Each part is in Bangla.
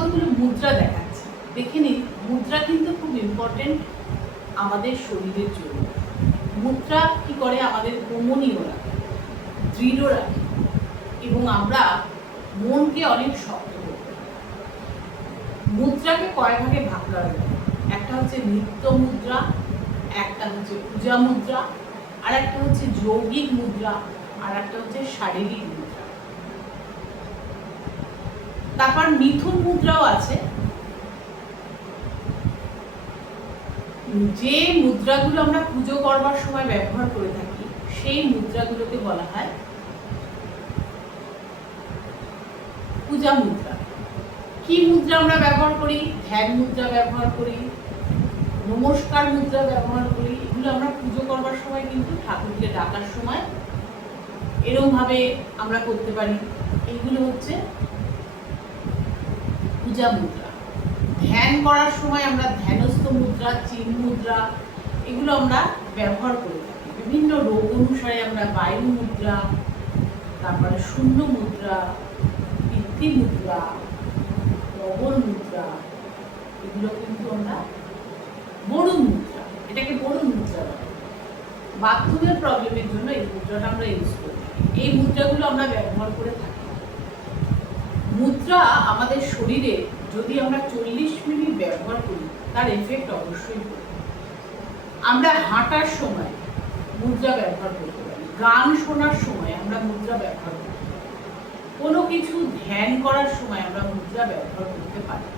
কতগুলো মুদ্রা দেখাচ্ছি, দেখে নিন। মুদ্রা কিন্তু খুব ইম্পর্টেন্ট আমাদের শরীরের জন্য। মুদ্রা কি করে? আমাদের নমনীয় রাখে, দৃঢ় রাখে এবং আমরা মনকে অনেক শক্ত করতে পারি। মুদ্রাকে কয় ভাগে ভাগ করা যায়? একটা হচ্ছে নিত্য মুদ্রা, একটা হচ্ছে পূজা মুদ্রা, আর একটা হচ্ছে যৌগিক মুদ্রা, আর একটা হচ্ছে শারীরিক মুদ্রা। তারপর মিথুন মুদ্রাও আছে। যে মুদ্রাগুলো আমরা পুজো করবার সময় ব্যবহার করে থাকি সেই মুদ্রাগুলোকে বলা হয় পূজা মুদ্রা। কি মুদ্রা আমরা ব্যবহার করি? ধ্যান মুদ্রা ব্যবহার করি, নমস্কার মুদ্রা ব্যবহার করি। এগুলো আমরা পুজো করবার সময় কিন্তু ঠাকুরকে ডাকার সময় এরকম ভাবে আমরা করতে পারি। এইগুলো হচ্ছে পূজা মুদ্রা। ধ্যান করার সময় আমরা ধ্যানস্থ মুদ্রা, চিন মুদ্রা এগুলো আমরা ব্যবহার করে থাকি। বিভিন্ন রোগ অনুসারে আমরা বায়ু মুদ্রা, তারপরে শূন্য মুদ্রা, পিতৃ মুদ্রা, লবণ মুদ্রা, এগুলো কিন্তু আমরা বরুণ মুদ্রা, এটাকে বরুণ মুদ্রা বলে। বাথরুমের প্রবলেমের জন্য এই মুদ্রাটা আমরা ইউজ করি। এই মুদ্রাগুলো আমরা ব্যবহার করে থাকি। মুদ্রা আমাদের শরীরে যদি আমরা 40 মিনিট ব্যবহার করি তার এফেক্ট অবশ্যই পড়ে। আমরা হাঁটার সময় মুদ্রা ব্যবহার করতে পারি, গান শোনার সময় আমরা মুদ্রা ব্যবহার করতে পারি, কোনো কিছু ধ্যান করার সময় আমরা মুদ্রা ব্যবহার করতে পারি।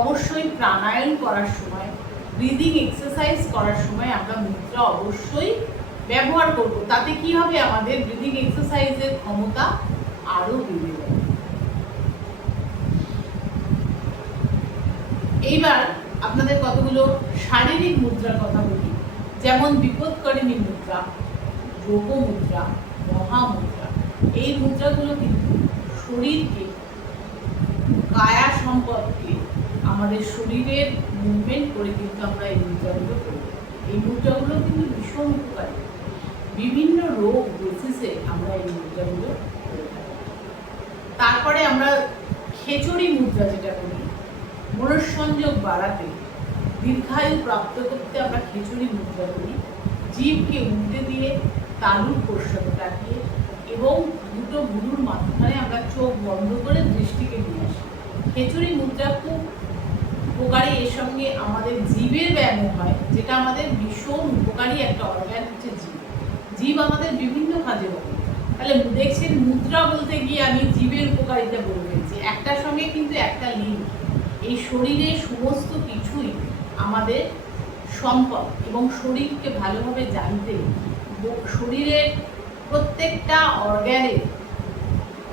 অবশ্যই প্রাণায়াম করার সময়, ব্রিদিং এক্সারসাইজ করার সময় আমরা মুদ্রা অবশ্যই ব্যবহার করব। তাতে কি হবে? আমাদের ব্রিদিং এক্সারসাইজের ক্ষমতা আরো বেড়ে যাবে। এইবার আপনাদের কতগুলো শারীরিক মুদ্রার কথা বলি, যেমন বিপদকরিণী মুদ্রা, যোগ মুদ্রা, মহামুদ্রা। এই মুদ্রাগুলো কিন্তু শরীরকে, কায়া সম্পদকে, আমাদের শরীরের মুভমেন্ট করে কিন্তু আমরা এই মুদ্রাগুলো করি। এই মুদ্রাগুলো কিন্তু ভীষণ উপকারী। বিভিন্ন রোগ বেসিসে আমরা এই মুদ্রাগুলো করে থাকি। তারপরে আমরা খেচুড়ি মুদ্রা যেটা করি, মনঃসংযোগ বাড়াতে, দীর্ঘায়ু প্রাপ্ত করতে আমরা খেচুড়ি মুদ্রা করি। জিভকে উল্টে দিয়ে তালুর প্রসাদে রাখিয়ে এবং দুটো ভুরুর মাঝখানে আমরা চোখ বন্ধ করে দৃষ্টিকে নিয়ে আসি। খেচুড়ি মুদ্রা খুব উপকারী। এর সঙ্গে আমাদের জীবের ব্যায়াম হয়, যেটা আমাদের ভীষণ উপকারী একটা অর্গান হচ্ছে জীব। জীব আমাদের বিভিন্ন কাজে লাগে। তাহলে দেখছেন, মুদ্রা বলতে গিয়ে আমি জীবের উপকারিতা বলে ফেলছি, একটার সঙ্গে কিন্তু একটা লিঙ্ক। এই শরীরের সমস্ত কিছুই আমাদের সম্পদ এবং শরীরকে ভালোভাবে জানতে, শরীরের প্রত্যেকটা অর্গ্যানের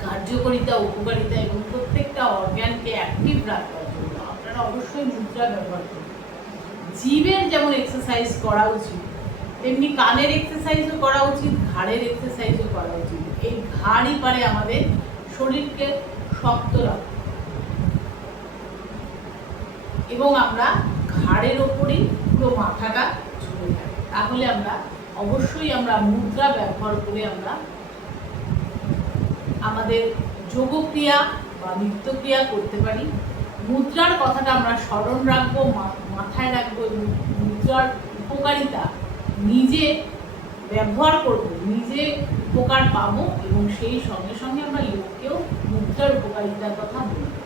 কার্যকারিতা, উপকারিতা এবং প্রত্যেকটা অর্গ্যানকে অ্যাক্টিভ রাখার জন্য আপনারা অবশ্যই মুদ্রা ব্যবহার করুন। জীবের যেমন এক্সারসাইজ করা উচিত, তেমনি কানের এক্সারসাইজও করা উচিত, ঘাড়ের এক্সারসাইজও করা উচিত। এই ঘাড়ই পারে আমাদের শরীরকে শক্ত রাখে এবং আমরা ঘাড়ের ওপরই পুরো মাথাটা ঝুলে থাকে। তাহলে আমরা অবশ্যই আমরা মুদ্রা ব্যবহার করে আমরা আমাদের যোগক্রিয়া বা নিত্যক্রিয়া করতে পারি। মুদ্রার কথাটা আমরা স্মরণ রাখবো, মাথায় রাখবো এবং মুদ্রার উপকারিতা নিজে ব্যবহার করব, নিজে উপকার পাবো এবং সেই সঙ্গে সঙ্গে আমরা লোককেও মুদ্রার উপকারিতার কথা বলবো।